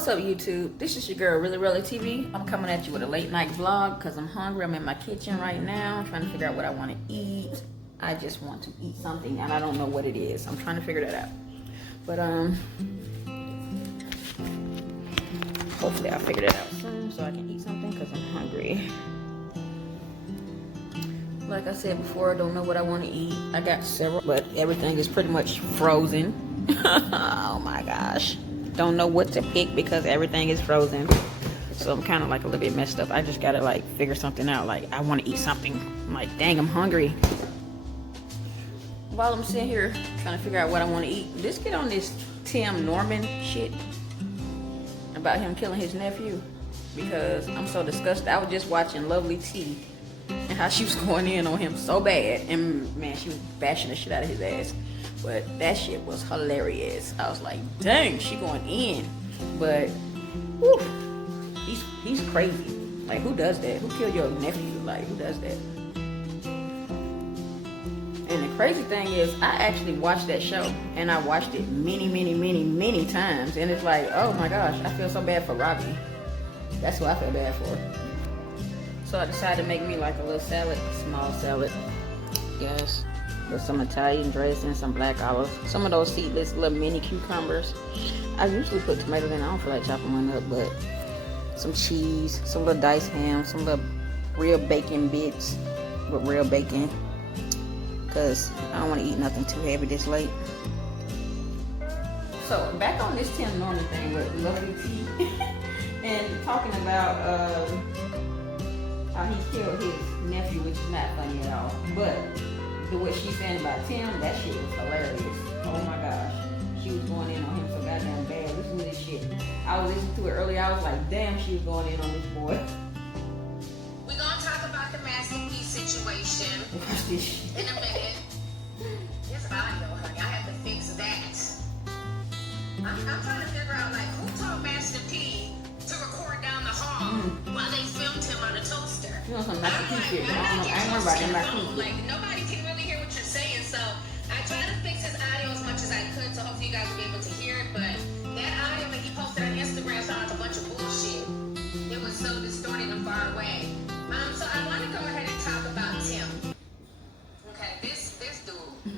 What's up, YouTube? This is your girl, Really TV. I'm coming at you with a late night vlog because I'm hungry. I'm in my kitchen right now. I'm trying to figure out what I want to eat. I just want to eat something and I don't know what it is. I'm trying to figure that out. But hopefully I'll figure that out soon so I can eat something because I'm hungry. Like I said before, I don't know what I want to eat. I got several, but everything is pretty much frozen. Oh my gosh. Don't know what to pick because everything is frozen. So I'm kind of like a little bit messed up. I just gotta like figure something out. Like I want to eat something. I'm like, dang, I'm hungry. While I'm sitting here trying to figure out what I want to eat, let's get on this Tim Norman shit about him killing his nephew because I'm so disgusted. I was just watching Lovelyti and how she was going in on him so bad, and man, she was bashing the shit out of his ass. But that shit was hilarious. I was like, dang, she going in. But whew, he's crazy. Like, who does that? Who killed your nephew? Like, who does that? And the crazy thing is, I actually watched that show, and I watched it many times. And it's like, oh my gosh, I feel so bad for Robbie. That's who I feel bad for. So I decided to make me like a little salad, small salad. Yes. With some Italian dressing, some black olives, some of those seedless little mini cucumbers. I usually put tomatoes in. I don't feel like chopping one up, but some cheese, some little diced ham, some little real bacon bits with real bacon. Cause I don't want to eat nothing too heavy this late. So back on this Tim Norman thing with Lovelyti and talking about how he killed his nephew, which is not funny at all, but what she's saying about Tim, that shit was hilarious. Oh my gosh. She was going in on him so goddamn bad. Listen to this shit. I was listening to it earlier. I was like, damn, she was going in on this boy. We're going to talk about the masterpiece situation Watch this shit. in a minute. This audio, honey, I have to fix that. I'm trying to figure out, like, who told Master P to record down the hall while they filmed him on a toaster? You know some Master P shit, but I don't know. I ain't worried about them Master P shit. Like, nobody can really hear what you're saying, so I tried to fix his audio as much as I could, so hopefully you guys will be able to hear it, but that audio that he posted on Instagram sounded like a bunch of bullshit. It was so distorted and far away. So I want to go ahead and talk about Tim. Okay, this dude.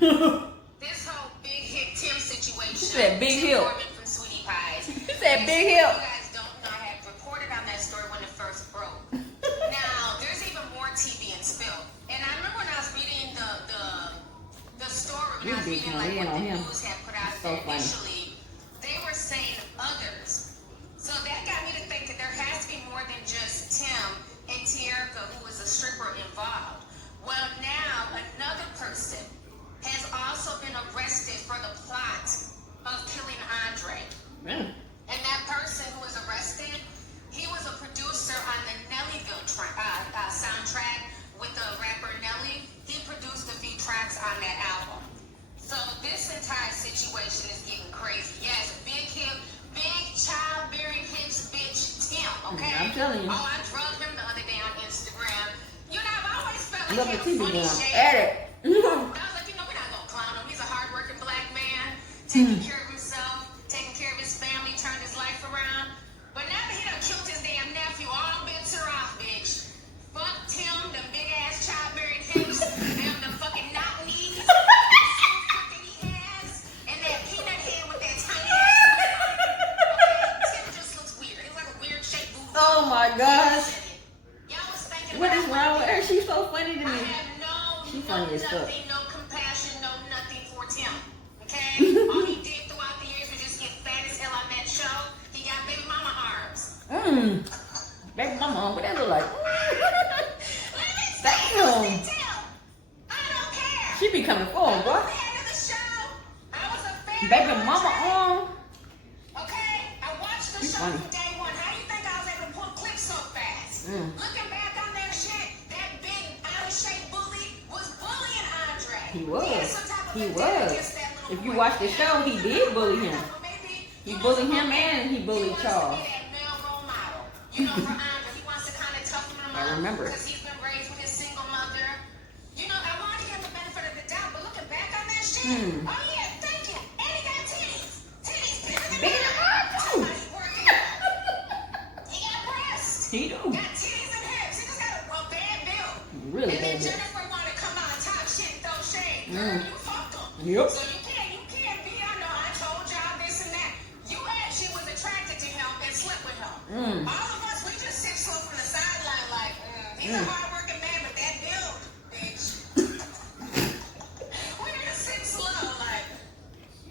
This whole big hit Tim situation. She said big Tim hill. Norman from Sweetie Pies. She said big hill. You guys don't know, I had reported on that story when it first broke. Now, there's even more tea being spilled. And I remember when I was reading the story, when I was reading like what the news had put out there initially, they were saying others. So that got me to think that there has to be more than just Tim and Tierica, who was a stripper, involved. Well, now another person has also been arrested for the plot of killing Andre. Man. And that person who was arrested, he was a producer on the Nellyville soundtrack with the rapper Nelly. He produced a few tracks on that album. So this entire situation is getting crazy. Yes, big childbearing hips bitch Tim, okay? I'm telling you. Oh, I drugged him the other day on Instagram. You know, I've always felt like Look he at was TV funny down. shit. At it. I was like, you know, we're not gonna clown him. He's a hardworking black man, taking care of himself, taking care of his family, turned his life around. But now that he done killed his damn nephew, all bets are off, bitch. Fuck Tim, them big ass childbearing hips, them fucking knock knees, the foot that he has, and that peanut head with that tiny ass. Okay, Tim just looks weird. He's like a weird shaped booty. Oh my gosh. Y'all was thinking What is about wrong with her? She's so funny to I me. have She funny as fuck. nothing, no compassion, no nothing for Tim. Okay? All he did throughout the years was just get fat as hell on that show. He got baby mama arms. Baby mama, what that look like? Damn. Damn. I don't care. She be coming forward, I boy. was a fan of the show. I was a fan Baby of the mama show. on. Okay? I watched the You show funny. from day one. How you think I was able to pull clips so fast? Looking back on that shit, that big out-of-shape bully was bullying Andre. He was. had some type of He vendetta was. against that little If you boy. watch the show, he did bully him. He bullied him and he bullied Charles. You know, for Andre, he wants to kind of toughen him up. I remember. Because he's been raised with his single mother. You know, I want to give him the benefit of the doubt, but looking back on that shit, oh yeah, thank you. And he got titties. Titties bigger than Bigger than mine, too. Somebody's working out. All of us, we just sit slow from the sideline like, he's a hard-working man, but that build, bitch. We just sit slow like.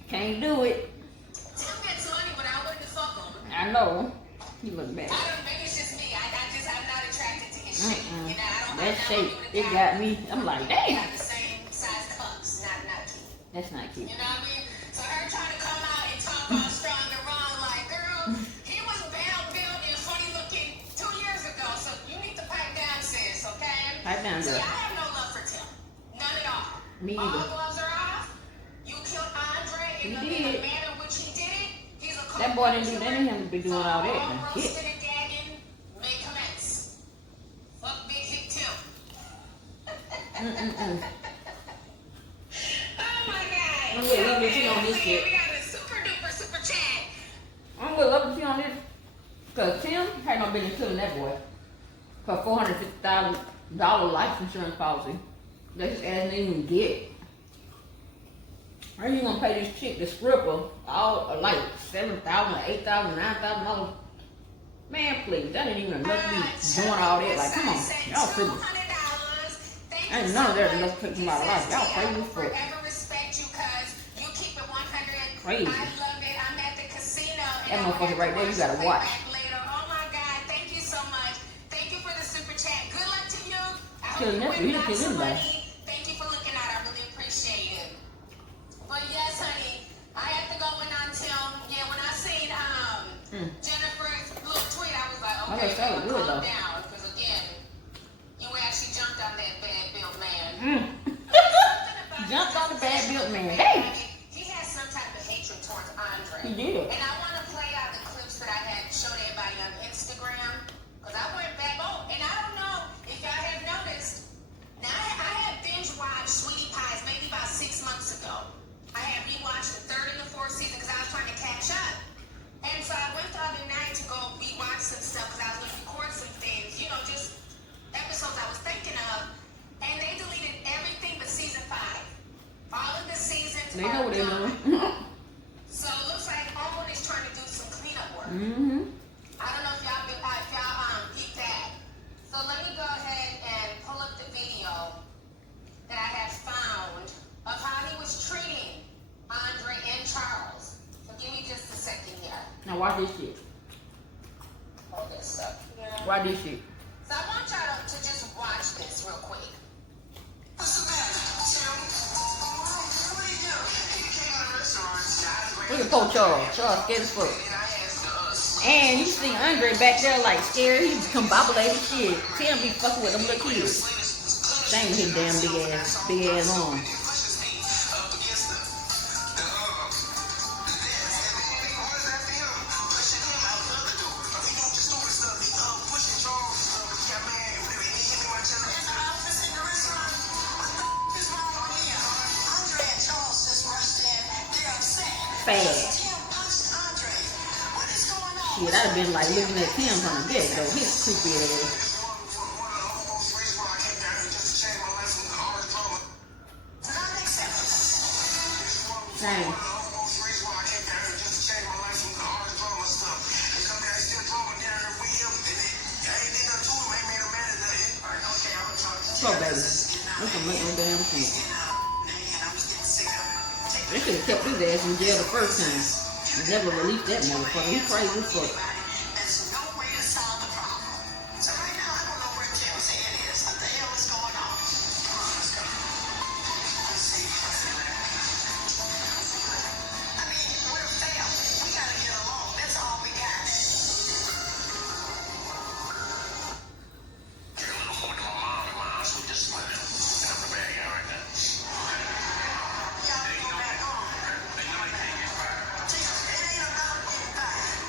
Can't do it. Tim gets money, but I wouldn't fuck him. I know. You look bad. I don't, maybe it's just me. I'm not attracted to his shape. You know, I don't. That shape, it got me. I'm like, damn. Got the same size cups. Not cute. That's not cute. You know what I mean? So her trying to come out and talk all strong and wrong, like, girl, he was bad built and funny looking 2 years ago. So you need to pipe down, sis. Okay? Pipe down, See, girl. I have no love for Tim. None at all. Me All either. gloves are off. You killed Andre in the manner in which he did it. He's a That boy didn't do nothing to him to be doing all that. Now, shit. roasted and gagging may commence. Fuck big hit Tim. Oh my God. I'm with Lovelyti on this shit. We got a super duper super chat. I'm with Lovelyti on this. Because Tim had no business killing that boy. For $450,000 life insurance policy. That his ass didn't even get. How you gonna pay this chick, the stripper, all like $7,000, $8,000, $9,000? Man, please, that ain't even enough to be doing all that. Like, come on, y'all silly. Ain't none of that enough to take my life. Y'all crazy as fuck. Crazy. I love it. I'm at the casino. That motherfucker right there, you gotta watch. Oh my God, thank you so much. Thank you for the super chat. Good luck to you. I hope Kill you nothing. win He done lots killed of anybody. money. Thank you for looking out. I really appreciate it. But yes, honey, I have to go in on Tim. Yeah, when I seen Jennifer's little tweet, I was like, okay, that was good, calm though. down. Because again, you actually jumped on that bad built man. Jumped on the bad built man. Hey, He has some type of hatred towards Andre. he did. And I want to play out the clips that I had showed everybody on Instagram. Because I went back, and I don't know if y'all have noticed. Now, I had binge watched Sweetie Pies maybe about 6 months ago. I had rewatched the 3rd and the 4th season because I was trying to catch up. And so I went the other night to go rewatch some stuff because I was going to record some things, you know, just episodes I was thinking of. And they deleted everything but season 5. All of the seasons They know what they're doing. So it looks like Owen is trying to do some cleanup work. I don't know if y'all peeped that. So let me go ahead and pull up the video that I have found of how he was treating Andre and Charles. So give me just a second here. Now watch this shit. Hold this up here. Watch this shit. So I want y'all to just watch this real quick. What's the matter, Tim? What do you do? He came to the restaurant. Look at poor Charles. Charles scared as fuck. And you see Andre back there like scared. He combobulated shit. Tim be fucking with them little kids. Shame his damn big ass arm. Fast. Shit, I'd have been like looking at Tim from the get-go. He's creepy ass. Same. Poor baby. This don't make no damn sense. They should have kept his ass in jail the first time. Never released that motherfucker. He crazy as fuck. There's no way to solve the problem. So right now, I don't know where Tim's head is. What the hell is going on? Let's go. Let's see. I mean, we're family. We gotta get along. That's all we got. I'm going to my mom and my house with this one. I'm the bad guy right now. Y'all go back home. They know they can't get fired. It ain't about getting fired.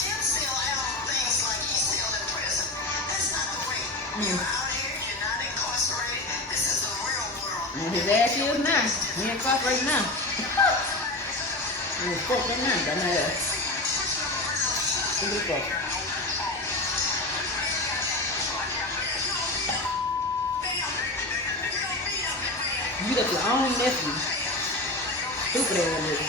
Tim still handle things like he's still in prison. That's not the way. You're out here, you're not incarcerated. This is the real world. And his ass is now. He incarcerated now. He's fucking now, dumb ass. Look at fuck. You got your own nephew. Stupid ass nigga.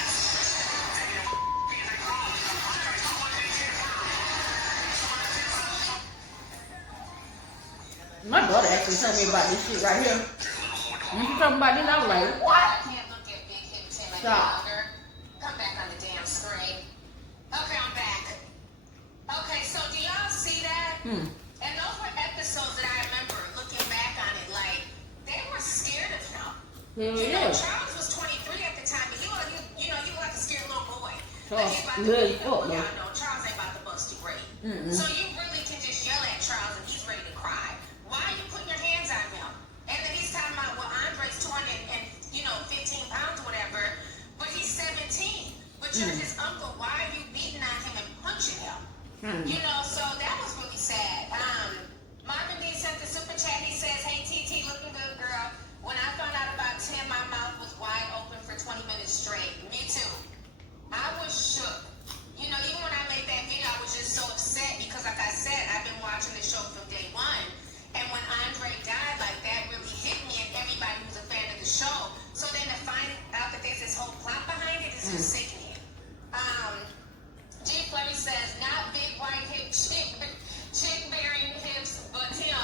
My brother actually told me about this shit right here. When she talking about this, I was like, what? Stop. Come back on the damn screen. Okay, I'm back. Okay, so do y'all see that? And those were episodes that I remember looking back on it, like, they were scared of him. You know, Charles was 23 at the time, but he was like a scared little boy. Charles, y'all know Charles ain't about to bust you great. So you really can just yell at Charles and he's ready to cry. Why are you putting your hands on him? And then he's talking about, well, Andre's 215 pounds or whatever, but he's 17. But you're his uncle. Why are you beating on him and punching him? You know, so that was really sad. Marvin D sent the super chat. He says, hey, TT, looking good, girl. When I found out about Tim, my mouth was wide open for 20 minutes straight. Me too. I was shook. You know, even when I made that video, I was just so upset because, like I said, I've been watching the show from day one. And when Andre died, like, that really hit me and everybody who's a fan of the show. So then to find out that there's this whole plot behind it is just sickening. G. Flurry says, not big white hip chick-bearing hips, but Tim,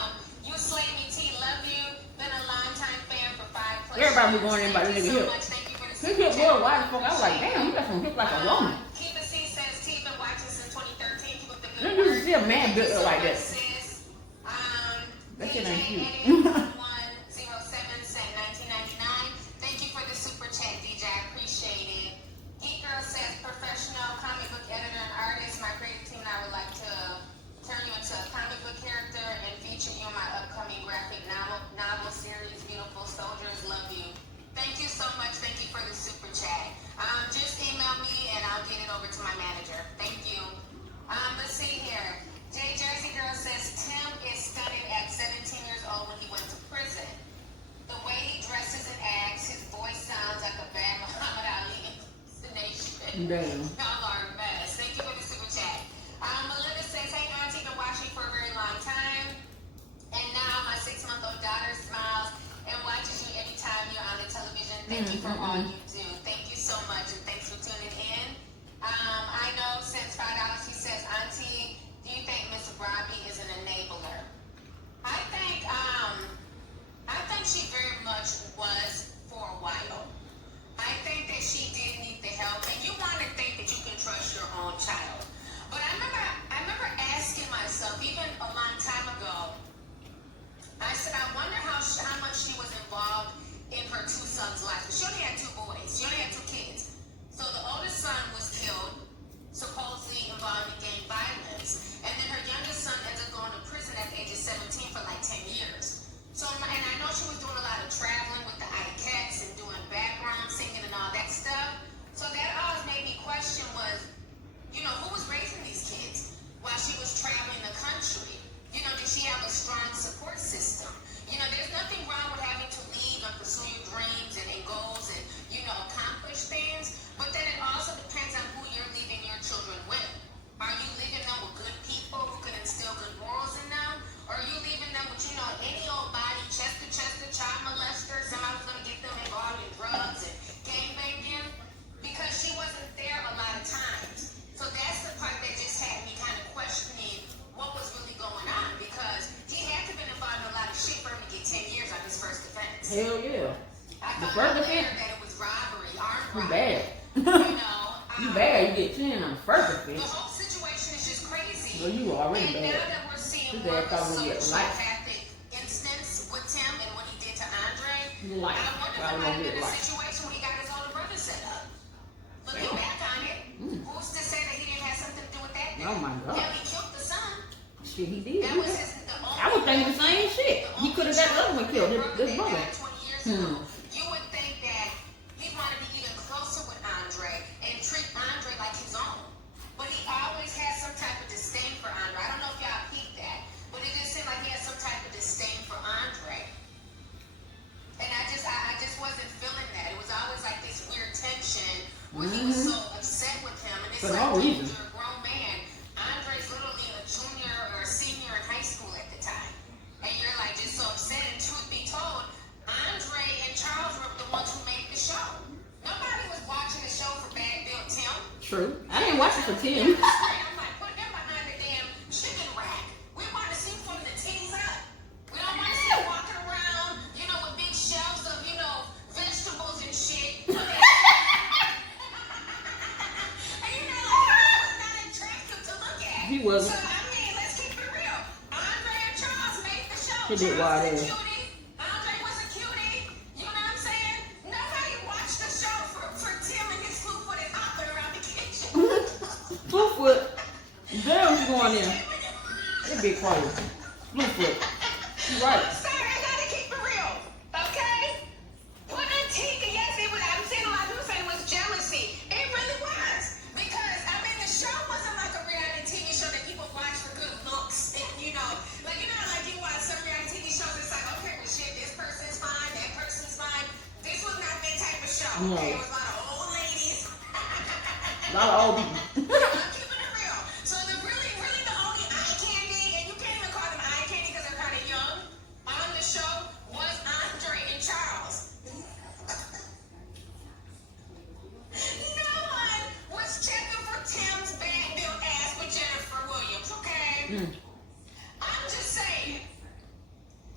you slay me, T. Love you. Been a long-time fan for 5+ years. Everybody be going in by the nigga hip. His hip was wide as fuck. I was like, damn, you got some hip like a woman. Keep C says, T been watching since 2013. Keep up the You good used to see a man built up like that. That shit ain't cute. 1107 said 1999. Thank you for the super chat, DJ. I appreciate it. Geek Girl says, professional comic book editor and artist. My creative team and I would like to turn you into a comic book character and feature you in my upcoming graphic novel series, Beautiful Soldiers. Love you. Thank you so much. Thank you for the super chat. Just email me and I'll get it over to my manager. Thank you. Let's see here. J Jersey Girl says Tim is studied at 17 years old when he went to prison. The way he dresses and acts, his voice sounds like a bad Muhammad Ali impersonation. Damn. Y'all are the best. Thank you for the super chat. Melinda says, hey auntie, been watching for a very long time. And now my 6-month-old daughter smiles and watches you every time you're on the television. Thank you for all you do. Thank you so much and thanks for tuning in. I know since $5 she says, auntie, do you think Miss Robbie is an enabler? I think she very much was for a while. I think that she did need the help, and you want to think that you can trust your own child. But I remember asking myself, even a long time ago, I said, I wonder how much she was involved in her 2 sons' lives. She only had 2 boys. She only had 2 kids. So the oldest son was killed, supposedly involved in gang violence. And then her youngest son ends up going to prison at the age of 17 for like 10 years. So, and I know she was doing a lot of traveling with the ICATs and doing background singing and all that stuff. So that always made me question was, you know, who was raising these kids while she was traveling the country? You know, did she have a strong support system? You know, there's nothing wrong with having to leave and pursue your dreams and goals and, you know, accomplish things. But then it also depends on who you're leaving your children with. Are you leaving them with good people who can instill good morals in them? Or are you leaving them with, you know, any old body, chest to child molester, somebody who's going to get them involved in drugs and gangbanging? Because she wasn't there a lot of times. So that's the part that just had me kind of questioning what was really going on. Because he had to have been involved in a lot of shit for him to get 10 years on his first offense. Hell yeah. I found out later that it was robbery, armed robbery. Bad. You know. You bad, you get 10 on the first offense. The whole situation is just crazy. Well, you already and bad. now that we're seeing His more ass of a probably get life. sociopathic instance with Tim and what he did to Andre, Life. I wonder if it Probably might have get been a life. situation when he got his older brother set up. Looking back on it, who's to say that he didn't have something to do with that? Oh my God. Yeah, he killed the son. Shit, he did. That was the only I was thinking the same shit. He could have got the other one killed, this brother brother. that died 20 years ago. You would think that he wanted to be even closer with Andre and treat Andre like his own. But he always had some type of disdain for Andre. I don't know if y'all peeped that, but it just seemed like he had some type of disdain for Andre. And I just wasn't feeling that. It was always like this weird tension where he was so upset with him. And it's For like, no dude, reason. you're a grown man. Andre's literally a junior or a senior in high school at the time. And you're like just so upset. And truth be told, Andre and Charles were didn't watch it for Tim. I'm like, put him behind the damn chicken rack. We want to see from the titties up. We don't want to see him walking around, with big shelves of, vegetables and shit. And was not attractive to look at. He wasn't. So, let's keep it real. Andre and Charles made the show. He did wild ass. Andre was a cutie. You know what I'm saying? Nobody watched the show for Tim and his flu-footed hopping around the kitchen. Bluefoot. Damn, you going in. That big quiet. Bluefoot. You right. I'm sorry, I gotta keep it real. Okay? Put Antigua, yes, it was. I'm saying a lot of people say it was jealousy. It really was. Because, the show wasn't like a reality TV show that people watch for good looks. And, like you watch some reality TV shows, it's like, okay, well, shit, this person's fine, that person's fine. This was not that type of show. No. Okay? It was a lot of old ladies. A lot of old people. I'm keeping it real. So really the only eye candy, and you can't even call them eye candy because they're kind of young, on the show was Andre and Charles. No one was checking for Tim's bad built ass with Jennifer Williams, okay? I'm just saying.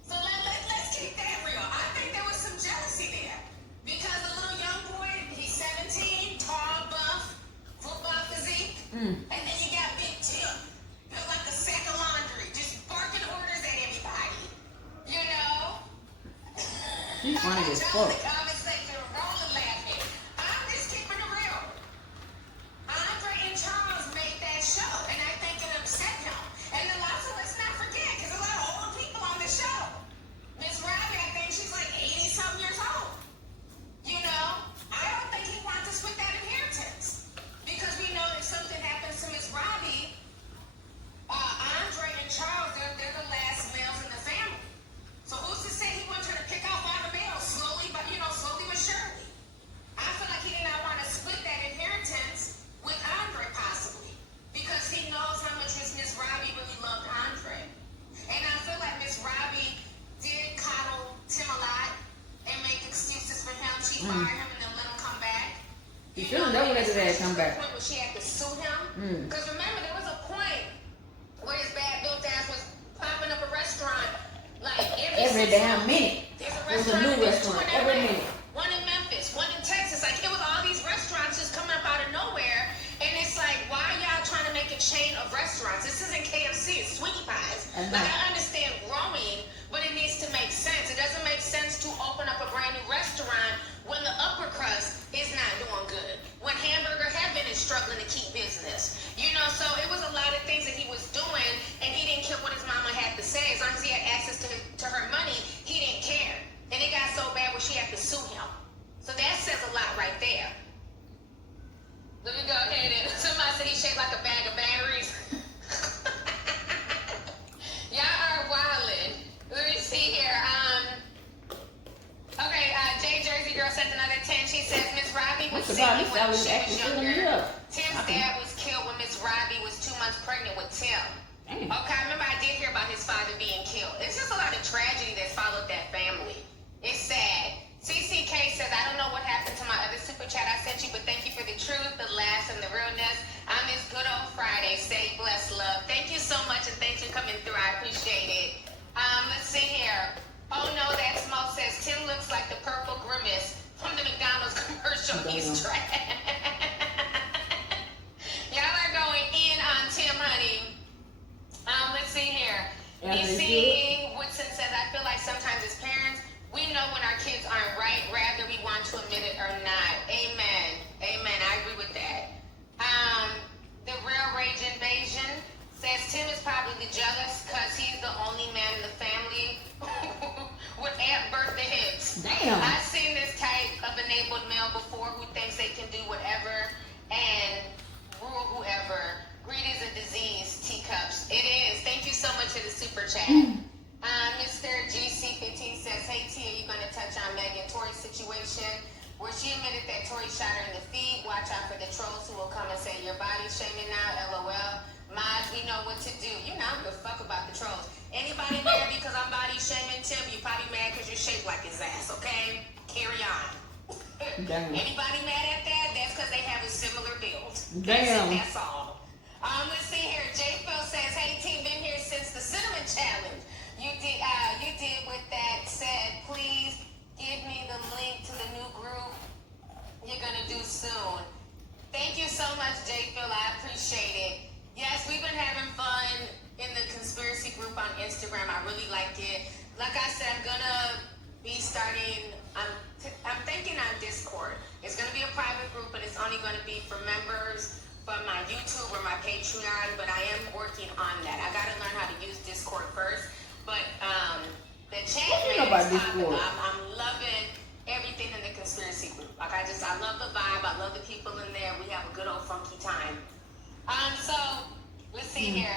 So let's keep that real. I think there was some jealousy there. Because the little young boy, he's 17, tall, buff, football physique. And then you got Big Tim, built like a sack of laundry, just barking orders at everybody. She's funny as fuck. The comment section rolling laughing. I'm just keeping it real. Andre and Charles made that show, and I think it upset him. And then also, let's not forget, because a lot of old people on the show. Miss Robbie, I think she's like 80-something years old. I don't think he wants to split that inheritance. Because we know that something happens to Miss Robbie, Andre and Charles, they're the last males in the family. So who's to say he wants her to pick off all the males slowly but surely? I feel like he did not want to split that inheritance with Andre possibly. Because he knows how much Miss Robbie really loved Andre. And I feel like Miss Robbie did coddle Tim a lot and make excuses for him. She fired him and then let him come back. You should have never let his ass come back. Where she had to sue him. Because remember, there was a point where his bad built ass was popping up a restaurant like Every damn minute. There's a new restaurant every minute. One in Memphis, one in Texas. Like, it was all these restaurants just coming up out of nowhere. And it's like, why are y'all trying to make a chain of restaurants? This isn't KFC, it's Sweetie Pies. Like, I understand growing, but it needs to make sense. It doesn't make sense to open up a brand new restaurant when the upper crust is not doing good. When Hamburger Heaven is struggling to keep business. So it was a lot of things that he was doing, and he didn't care what his mama had to say. As long as he had access to her money, he didn't care. And it got so bad where she had to sue him. So that says a lot right there. Let me go ahead and somebody said he's shaped like a bag of batteries. Y'all are wildin'. Let me see here. Okay, J Jersey Girl sent another 10. She says Miss Robbie was singing when she was younger. Tim's dad was killed when Miss Robbie was 2 months pregnant with Tim. Okay, I remember I did hear about his father being killed. It's just a lot of tragedy that followed that family. It's sad. CCK says, I don't know what happened to my other super chat I sent you, but thank you for the truth, the laughs, and the realness on this good old Friday. Say bless, love. Thank you so much, and thanks for coming through. I appreciate it. Let's see here. Oh no, that smoke says Tim looks like the purple grimace from the McDonald's commercial. He's trash. Y'all are going in on Tim, honey. Let's see here. DC Woodson says, I feel like sometimes as parents, we know when our kids aren't right, rather we want to admit it or not. Amen. Amen. I agree with that. The Real Rage Invasion says Tim is probably jealous because he's the only man in the family with Aunt Bertha hips. Damn. I've seen this type of enabled male before who thinks they can do whatever and rule whoever. Greed is a disease, teacups. It is. Thank you so much for the super chat. Mr. GC15 says, hey T, are you going to touch on Megan Tory's situation where she admitted that Tory shot her in the feet? Watch out for the trolls who will come and say you're body shaming now, LOL. Maj, we know what to do. You know, I don't give a fuck about the trolls. Anybody mad because I'm body shaming Tim, you probably mad because you're shaped like his ass, okay? Carry on. Damn. Anybody mad at that? That's because they have a similar build. Damn. That's all. Let's see here. J. Phil says, "Hey team, been here since the cinnamon challenge. You did with that. Said, please give me the link to the new group you're gonna do soon." Thank you so much, J. Phil. I appreciate it. Yes, we've been having fun in the conspiracy group on Instagram. I really like it. Like I said, I'm gonna be starting. I'm thinking on Discord. It's gonna be a private group, and it's only gonna be for members from my YouTube or my Patreon. But I am working on that. I gotta learn how to use Discord first. But the chat is popping. I'm loving everything in the conspiracy group. Like I love the vibe. I love the people in there. We have a good old funky time. So let's see here.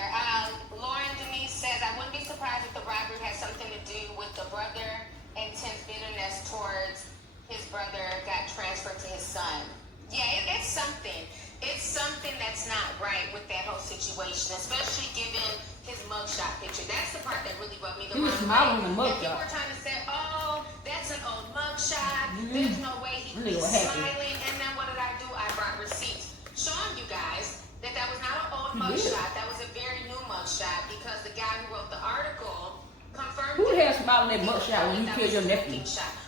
Lauren Denise says, "I wouldn't be surprised if the robbery has something to do with the brother and Tim's bitterness towards his brother got transferred to his son." Yeah, it's something. It's something that's not right with that whole situation, especially given his mugshot picture. That's the part that really rubbed me the wrong way. He was smiling in the And people mugshot. were trying to say, "Oh, that's an old mugshot. There's no way he was smiling." And then what did I do? I brought receipts showing you guys that was not an old mugshot. That was a very new mugshot because the guy who wrote the article confirmed. Who had smiling in that mugshot when you killed your nephew?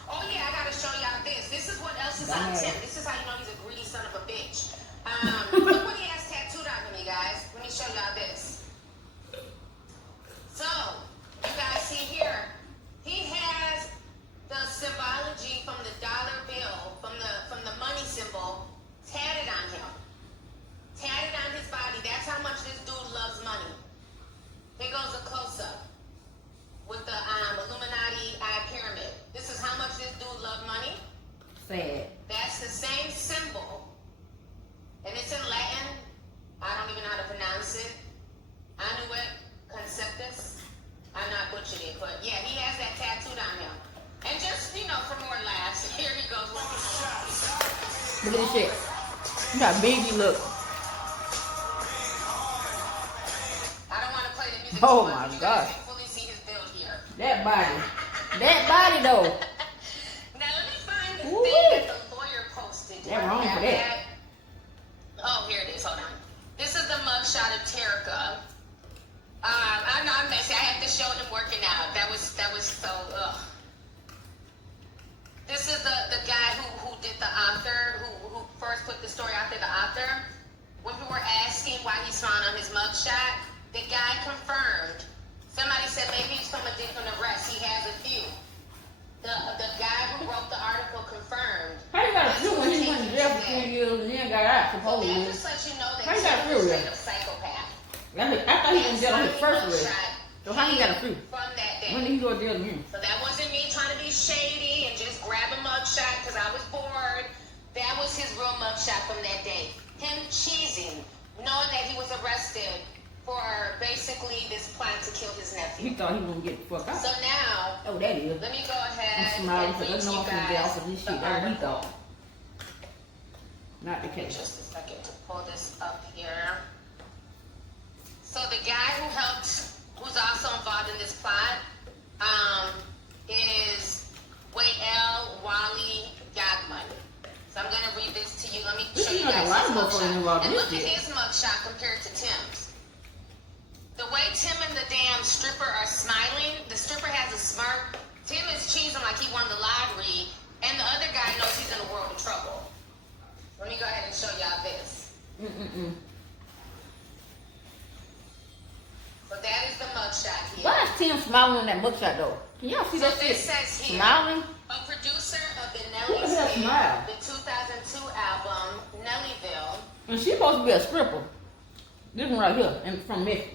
Oh yeah, I gotta show y'all this. This is what else is on Tim. This is how you know he's a greedy son of a bitch. Look what he has tattooed on me, guys. Let me show y'all this. So, you guys see here, he has the symbology from the dollar bill, from the money symbol, tatted on him. Tatted on his body. That's how much this dude loves money. Here goes a close-up with the Illuminati eye pyramid. This is how much this dude loved money. Sad. That's the same symbol. And it's in Latin. I don't even know how to pronounce it. Anuet Conceptus. I'm not butchering it, but yeah, he has that tattooed on him. And just, for more laughs, here he goes. Look at this shit. You got baby look. I don't want to play the music. Oh my gosh. You can fully see his build here. That body. That body though. Now let me find the thing that the lawyer posted. They're wrong for that. Oh, here it is. Hold on. This is the mugshot of Terica. I know I'm messy. I had to show him working out. That was so. Ugh. This is the guy who did the author, who first put the story out there. The author. When we were asking why he's smiling on his mugshot, the guy confirmed. Somebody said maybe he's from a different arrest. He has a few. The guy who wrote the article confirmed. How you got a few when he went to jail for 3 years and then got out supposedly? That just lets you know that How you got a few? he's a psychopath. I thought he was in jail on his first arrest. So how he got a few? From that day. When did he go to jail again? So that wasn't me trying to be shady and just grab a mugshot because I was bored. That was his real mugshot from that day. Him cheesing, knowing that he was arrested for basically this plan to kill his nephew. He thought he was gonna get the fuck out. So now, Oh, that is. let me go ahead I'm smiling and because read I know you I'm gonna get off guys of this the shit. That's what he article. thought. Not the Give me case. just a second to pull this up here. So the guy who's also involved in this plot, is Wael Wali Yagman. So I'm gonna read this to you. Let me show you guys his mugshot. And look at his mugshot compared to Tim's. The way Tim and the damn stripper are smiling, the stripper has a smirk. Tim is cheesing like he won the lottery, and the other guy knows he's in a world of trouble. Let me go ahead and show y'all this. So that is the mugshot here. Why is Tim smiling on that mugshot though? Can y'all see So that this shit? says here, Smiling? a producer of the Who the hell smile? the 2002 album Nellyville. And she's supposed to be a stripper. This one right here, and from Memphis.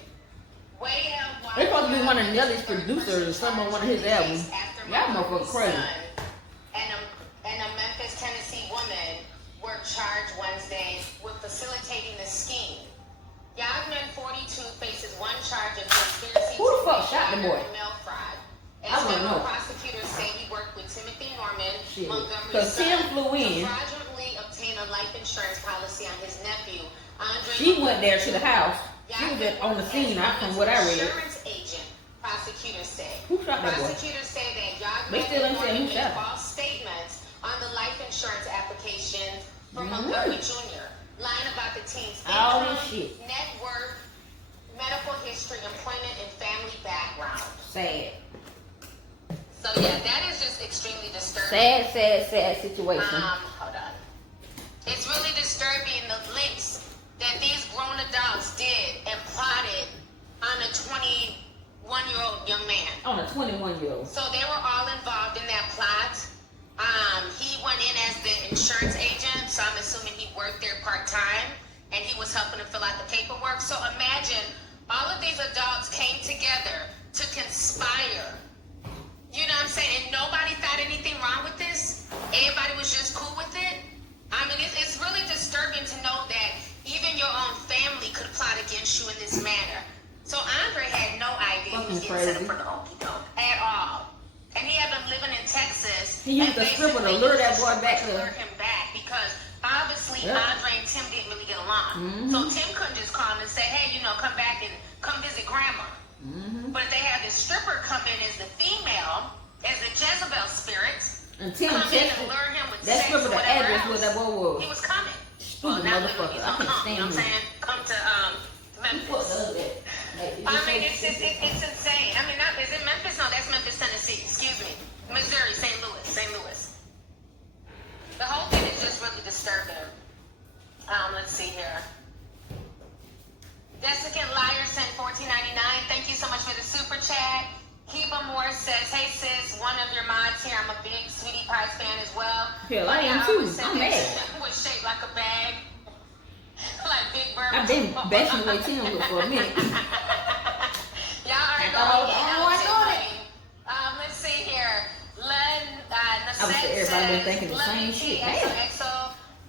They're supposed to be one of Nelly's producers or some on one of his albums. Y'all motherfuckers crazy. And a Memphis, Tennessee woman were charged Wednesday with facilitating the scheme. Yagman, 42, faces one charge of conspiracy Who the fuck shot the boy? mail fraud. I wanna know. Prosecutors say he worked with Timothy Norman, Shit. Montgomery's Cause Tim son, flew in. to fraudulently obtain a life insurance policy on his nephew, Andre. She went there to the house. She was just on the scene, from what I read. Insurance agent, prosecutors say. Who shot that boy? Prosecutors say that They Yagman still ain't saying who made shot him. false statements on the life insurance from Montgomery Jr., lying about the team's all income, this shit. net worth, medical history, employment, and family background. Sad. So yeah, that is just extremely disturbing. Sad situation. Hold on. It's really disturbing the links that these grown adults did and plotted on a 21-year-old young man. On a 21-year-old. So they were all involved in that plot. He went in as the insurance agent, so I'm assuming he worked there part-time, and he was helping to fill out the paperwork. So imagine all of these adults came together to conspire. You know what I'm saying? And nobody thought anything wrong with this. Everybody was just cool with it. I mean, it's really disturbing to know that even your own family could plot against you in this manner. So Andre had no idea he was getting set up for the okey doke at all. And he had been living in Texas. He used the stripper to lure that boy back to lure him back because obviously Andre and Tim didn't really get along. So Tim couldn't just call him and say, hey, come back and come visit grandma. But if they had this stripper come in as the female, as the Jezebel spirit, and Tim come in and lure him with that sex stripper or the whatever address else, where that boy was. he was coming. Stupid motherfucker. I can't stand you know what I'm him. saying? Come to Memphis. I mean, it's insane. I mean, is it Memphis? No, that's Memphis, Tennessee. Excuse me. Missouri, St. Louis. The whole thing is just really disturbing. Let's see here. Jessica Liar sent $14.99. Thank you so much for the super chat. Kiba Moore says, hey sis, one of your mods here. I'm a big Sweetie Pie's fan as well. Hell, I am too. I'm mad. Was shaped like a bag. Like Big Bird. I've been bashing away Tim for a minute. Y'all are going. Let's see here. I was everybody been thinking the same shit. Damn.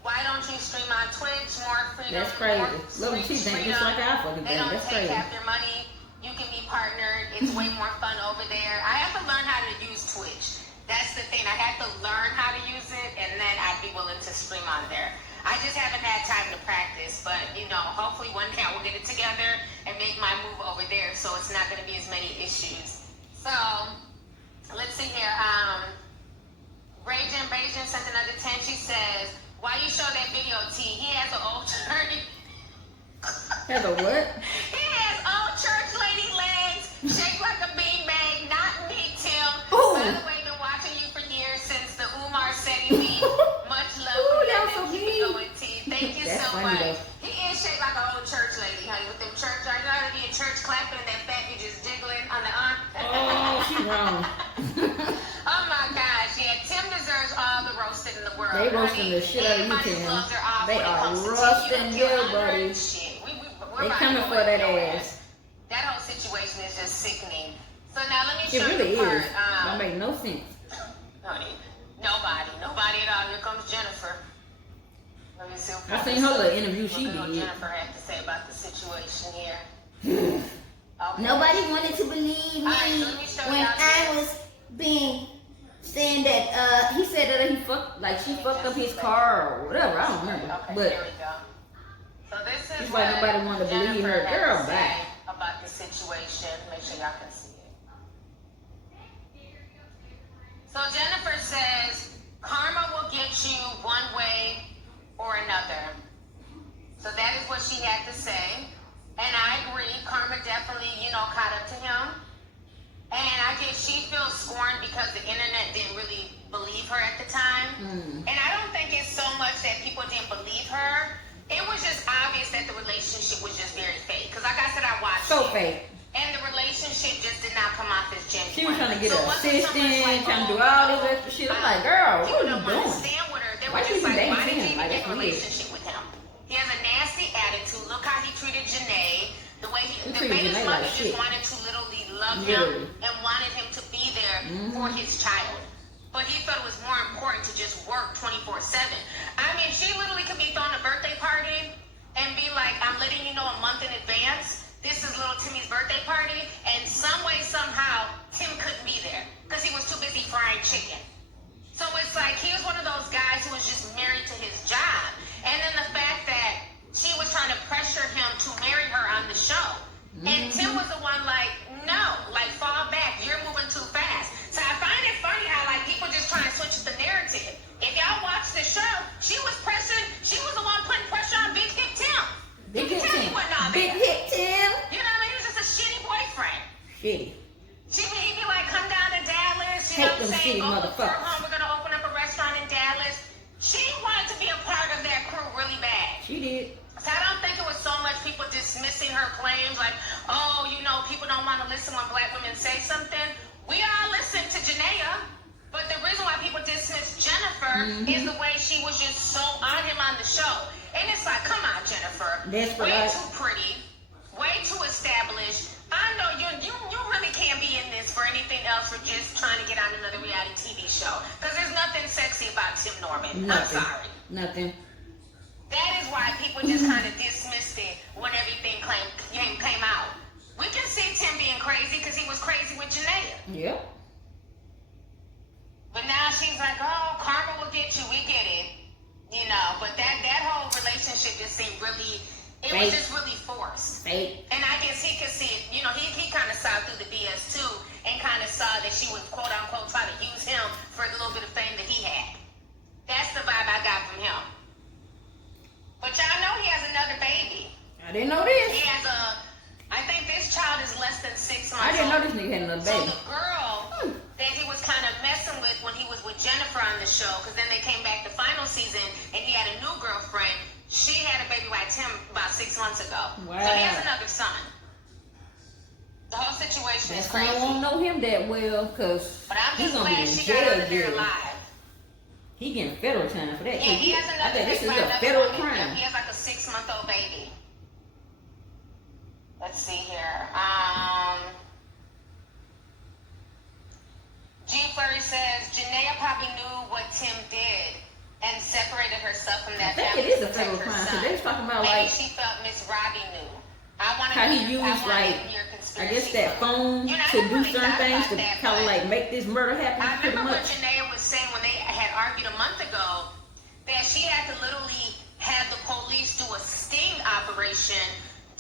Why don't you stream on Twitch? More freedom. That's crazy. Lovelyti think just like I fucking They think. don't That's take crazy. half your money. You can be partnered. It's way more fun over there. I have to learn how to use Twitch. That's the thing. I have to learn how to use it, and then I'd be willing to stream on there. I just haven't had time to practice, but hopefully one day I will get it together and make my move over there, so it's not going to be as many issues. So let's see here. Ragin sent another 10. She says, "Why you show that video, T? He has an old church." Has a what? He has old church lady legs, shaped like a beanbag. Not me, Tim. Ooh. By the way, been watching you for years since the Umar Seti week. Much love. Ooh, for that's so keep mean. it going, T. Thank you That's so funny, much. though. He is shaped like an old church lady, honey. With them church, you know how to be in church clapping and that fat you just jiggling on the arm. Oh, she wrong. Oh my gosh, yeah. Tim deserves all the roasting in the world. They roasting the shit out of you, Tim. They are roasting you, buddy. They coming for that ass. That whole situation is just sickening. So now let me It show really you the is. part. That make no sense. Honey, nobody at all. Here comes Jennifer. Let me see. I seen her little interview she What did. Jennifer had to say about the situation here. Okay. Nobody wanted to believe me Alright, so let me show when y'all I this. was saying that He said that she fucked up his car or whatever. I don't remember. Okay, But here we go. So this is it's like what nobody wanted to believe her. Jennifer Girl, had to say bye. about the situation. Make sure y'all can see it. So Jennifer says, karma will get you one way or another. So that is what she had to say. And I agree, karma definitely, caught up to him. And I guess she feels scorned because the internet didn't really believe her at the time. And I don't think it's so much that people didn't believe her. It was just obvious that the relationship was just very fake. Because like I said, I watched so it. fake. And the relationship just did not come off as genuine. She was trying to get So an it wasn't so much assistant, like, trying to do all this extra shit. I'm like, girl, what are you people don't doing? understand with her. They Why were she just like, dating why did him? you even Like, get that's a weird. relationship with him? He has a nasty attitude. Look how he treated Janae. The way He the treated baby's Janae mother like just shit. wanted to literally love Literally. him and wanted him to be there for his child. But he thought it was more important to just work 24/7. I mean, she literally could be throwing a birthday party and be like, I'm letting you know a month in advance. This is little Timmy's birthday party. And some way, somehow, Tim couldn't be there because he was too busy frying chicken. So it's like he was one of those guys who was just married to his job. And then the fact that she was trying to pressure him to marry her on the show. And Tim was the one like, no, like fall back, you're moving too fast. So I find it funny how like people just trying to switch the narrative. If y'all watch the show, she was pressing City go look for a motherfuckers. home. We're gonna open up a restaurant in Dallas. She wanted to be a part of that crew really bad. She did. So I don't think it was so much people dismissing her claims like, oh, you know, people don't want to listen when black women say something. We all listen to Janaea, but the reason why people dismiss Jennifer is the way she was just so on him on the show. And it's like, come on, Jennifer. Way too pretty, way too established. I know you really can't be in this for anything else for just trying to get on another reality TV show. Because there's nothing sexy about Tim Norman. Nothing. I'm sorry. Nothing. That is why people just kind of dismissed it when everything came out. We can see Tim being crazy because he was crazy with Janaea. Yep. But now she's like, oh, karma will get you. We get it. You know, but that whole relationship just seemed really, it was just really forced. Fake. And I guess he could see it. You know, he kind of saw through the BS too and kind of saw that she would, quote unquote, try to use him for the little bit of fame that he had. That's the vibe I got from him. But y'all know he has another baby. I didn't know this. He has I think this child is less than 6 months I didn't old. know this nigga had another So baby. the girl that he was kind of messing with when he was with Jennifer on the show, because then they came back the final season and he had a new girlfriend. She had a baby by Tim about 6 months ago. Wow. So he has another son. The whole situation is crazy. I won't know him that well because But I'm he's just gonna be glad in she got out of there jail. alive. He getting federal time for that. Yeah, he has I another think this baby is by a another federal woman. crime. He has like a 6-month-old baby. Let's see here. G Flurry says Janaea probably knew what Tim did and separated herself from that I think family it is to a federal protect her crime. So son. they was talking about Maybe like she felt Miss Robbie knew. I want how he used like I guess that phone to do certain things to kind of like make this murder happen. I Pretty remember what much. Janaea was saying when they had argued a month ago that she had to literally have the police do a sting operation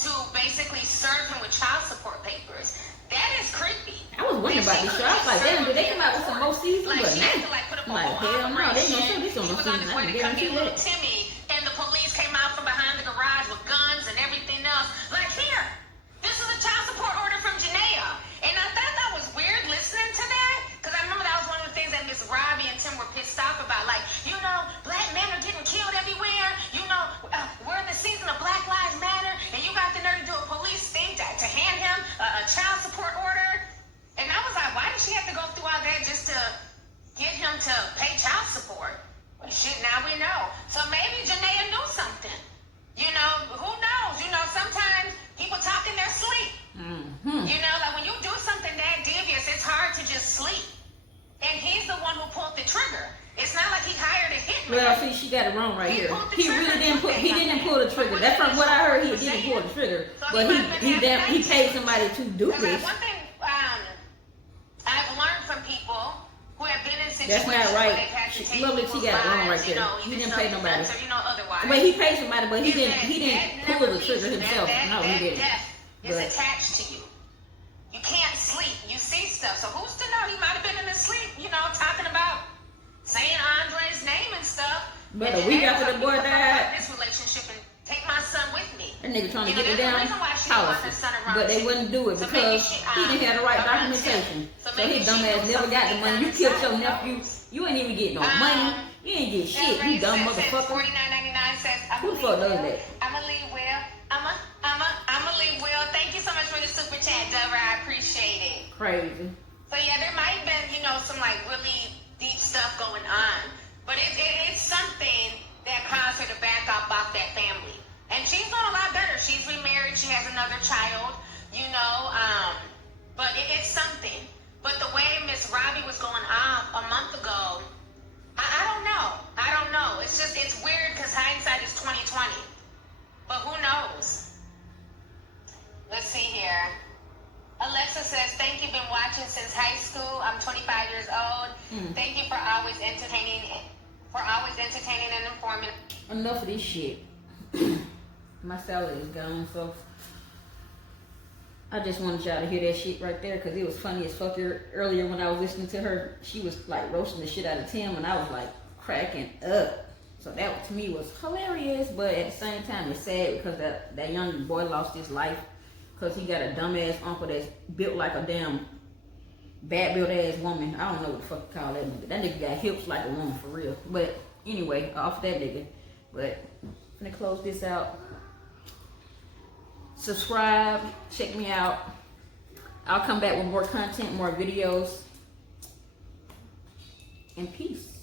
to basically serve him with child support papers. That is creepy. I was wondering about this show. I was like, damn, did they come out with some more seasons? Like, But she had now, to like put up I'm a like, whole hell no, they gonna show operation. this on He the was on season. his I way can to come guarantee get little that. Timmy, and the police came out from behind the garage with guns and everything else. Like, here, this is a child support order from Janaea. And I thought that was weird listening to that, because I remember that was one of the things that Miss Robbie and Tim were pissed off about. Like, you know, black men are getting killed everywhere. You know, we're in the season of Black Lives Matter, and you got the nerve to do a police thing to hand him a child support order. And I was like, why did she have to go through all that just to get him to pay child support? Well, shit, now we know. So maybe Janaea knew something. You know, who knows? You know, sometimes people talk in their sleep. You know, like when you do something that devious, it's hard to just sleep. And he's the one who pulled the trigger. It's not like he hired a hitman. Well, see, she got it wrong right here. pulled the He trigger really didn't too, he didn't baby. pull the trigger. That's from what I heard. He didn't pull the trigger, but he paid somebody to do Because this. one thing I've learned from people who have been in That's situations not where right. they've had to take Lovelyti people's got it wrong lives, right you there. know, He either didn't pay nobody. self-defense or, you know, otherwise. But he paid somebody, but he Is didn't that pull never the trigger leaves you. himself. No, he that didn't. death is But attached to you. You can't sleep. You see stuff. So who's to know? He might have been in his sleep, you know, talking about saying Andre's name and stuff. But And a week Janaea after the was boy like, "You can fuck died, up this relationship and take my son with me." that nigga trying to You know, get the there's a damn reason why she didn't want her policy. son around But they too. wouldn't do it So because maybe he didn't have the right around documentation. Tim. So So maybe his she dumb ass knew never got the something money. You inside. killed your Who nephew. knows? You ain't even get no money. You ain't get shit. You dumb motherfucker. $49.99 says, Who the fuck does that? I'ma leave Will. I'ma leave Will. Thank you so much for the super chat, Dover. I appreciate it. Crazy. So yeah, there might have been, you know, some like really deep stuff going on. But it's something that caused her to back off that family. And she's doing a lot better. She's remarried. She has another child, you know. But it's something. But the way Miss Robbie was going off a month ago, I don't know. I don't know. It's just, it's weird because hindsight is 2020. But who knows? Let's see here. Alexa says, thank you, been watching since high school. I'm 25 years old. Thank you for always entertaining and informing. Enough of this shit. My salad is gone, so I just wanted y'all to hear that shit right there because it was funny as fuck. Earlier when I was listening to her, she was like roasting the shit out of Tim, and I was like cracking up. So that to me was hilarious, but at the same time it's sad because that young boy lost his life because he got a dumbass uncle that's built like a damn bad built ass woman. I don't know what the fuck to call that nigga. That nigga got hips like a woman for real. But anyway, off that nigga. But I'm gonna close this out. Subscribe, check me out. I'll come back with more content, more videos, and peace.